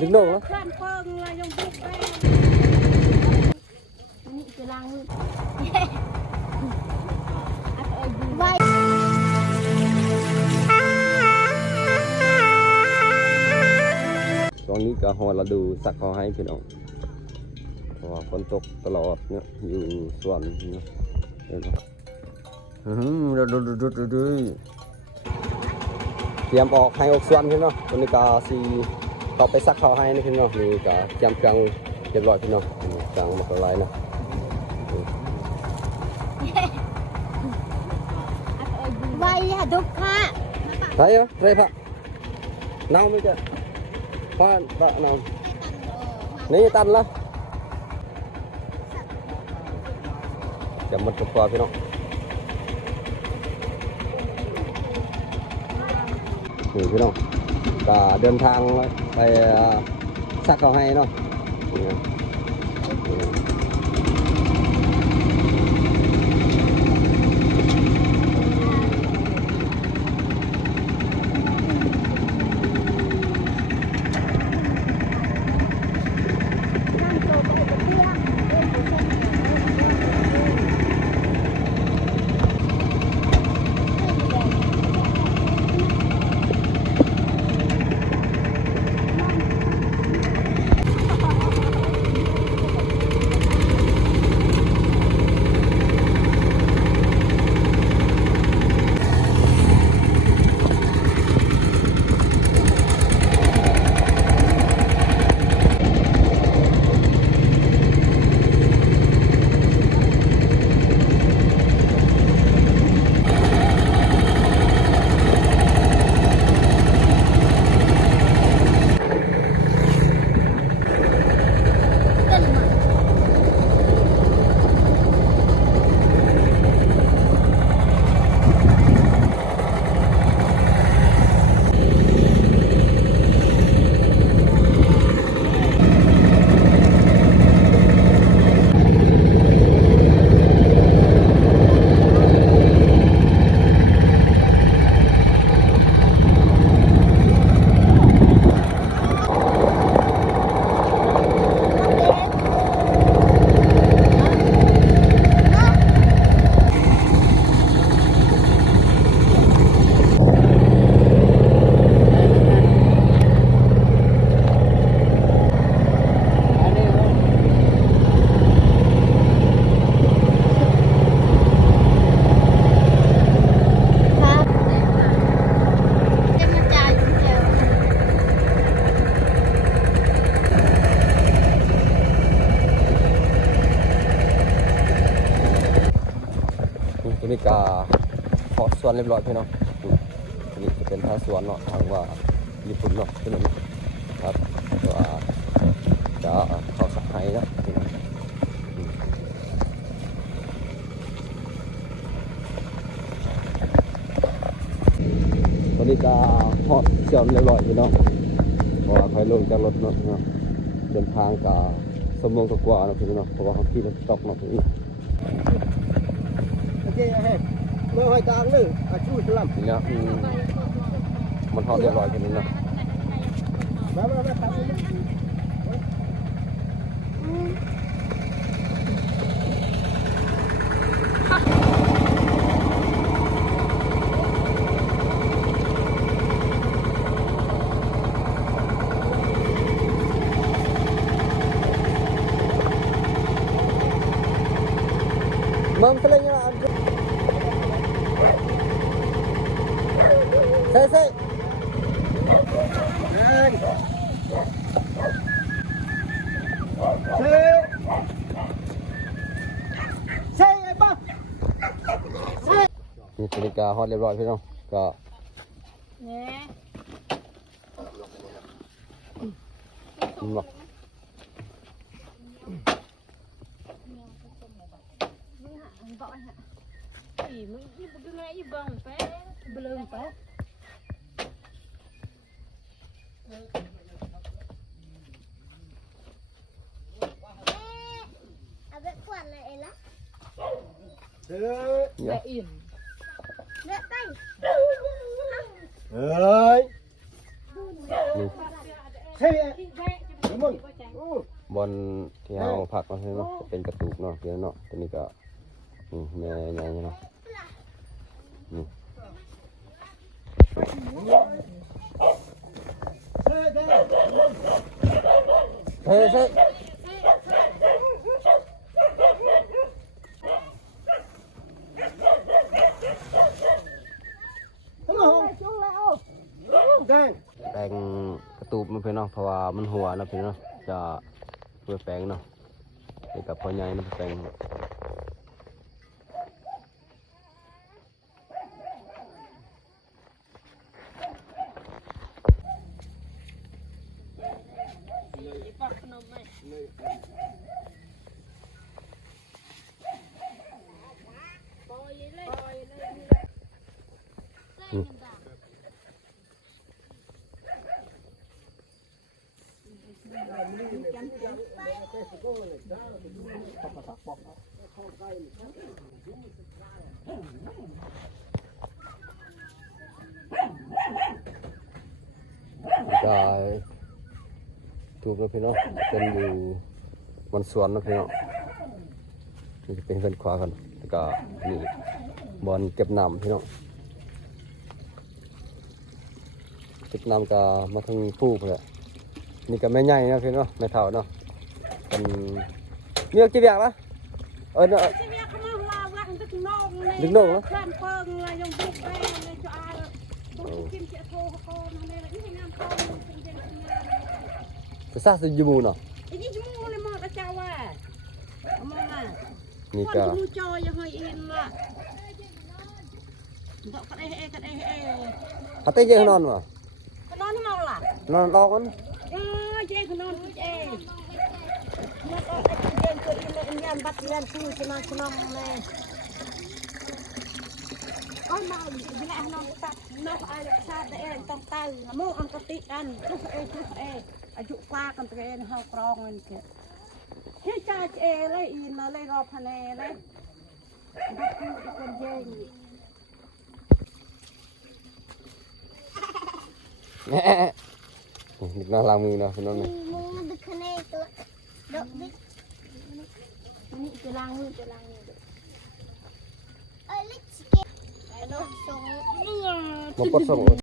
ดึงโด่งแล้วข้ามเพิ่งเลยยังบุกแม่นี่จะล้างมือไว้ตรงนี้ก็ฮอเราดูสักเขาให้พี่น้องเพราะว่าฝนตกตลอดเนี่ยอยู่ส่วนนี้เห็นไหมดูเตรียมออกให้ออกส่วนพี่น้องตรงนี้ก็สีต่อไปสักเขาให้นี่พี่น้องนี่ก็เตรียมเครื่องเรียบร้อยพี่น้องกลางมาตัวไรนะไว้ค่ะทุกค่ะใช่เหรอใช่ปะน้ำไม่เจอฟ้าปะน้ำนี่ตันละจะมัดตัวพี่น้องนี่พี่น้องก็เดินทางไปสักเขาให้เนาะตัวนี้ก็ขอส่วนเรียบร้อยพี่น้องนี่จะเป็นทางสวนเนาะทางว่าญี่ปุ่นเนาะพี่น้องครับตัวจะเข้าสักไห้นะตัวนี้ก็หอดเสื่อมเรียบร้อยพี่น้องเพราะว่าใครลงจากรถเนาะเดินทางกับสมองกว่าเนาะพี่น้องเพราะว่าเขาขี่รถตกเนาะพี่เมื่อไฟกลางเลยช่วยฉลามนี่นะมันทอดเรียบร้อยแค่นี้นะมันเป็นยังไงใช่ใช่ไอ้บ้านี่นาฬิกาฮอตเรียบร้อยพี่น้องก็เนี่ยบอกมึงยี่บุกไงยี่บังไปเบลงไปเอาไปขวดเลยละแม่อิ่มเลือดไปเฮ้ยใ บอลที่เราผักมาใช่ไหมจะเป็นกระตุกเนาะเดี๋ยวเนาะตัวนี้ก็แม่ใหญ่เนาะนี่เฮ้ยเฮ้ยแปลงกระตูบมันเป็นเนาะเพราะว่ามันหัวเนาะเป็นเนาะจะเพื่อแปลงเนาะเด็กกับพ่อใหญ่เนาะแปลงจะถูกแล้วพี่เนาะเป็นอยู่บนสวนนะพี่เนาะนี่จะเป็นเพื่อนขวากันแล้วก็นี่บอลเก็บน้ำพี่เนาะเก็บน้ำก็มาทางผู้เลยนี่ก็แม่ใหญ่นะพี่เนาะแม่เฒ่าเนาะเป็นเนื้อกี่แบบละเนาะดึงโน่เนาะจะซาสิยูมูเนาะนี่ก็ฮัตเต้เจนอนวะนอนมาล่ะนอนรอกันเจนอนเจนนอนเจนตัวอินยันบัดยันตู้จะนอนเลยอ้อยมาวิลาน้องตัดน้องไอ้ชาติเองต้องตายโม่อังกติอันทุกอายุกว่ากันตัวเองเฮากรองเงินเก็บเฮ้ยจ่าเอเลยอินเลยรอพันเอเลยบัดตู้คนเย็นแม่นึกน่ารักมือเนาะพี่น้องนี่มึงคันเอตัวดอกบิ๊กนี่จะล้างมือลิชเก็ตไอ้น้องส่งมาปดส่ง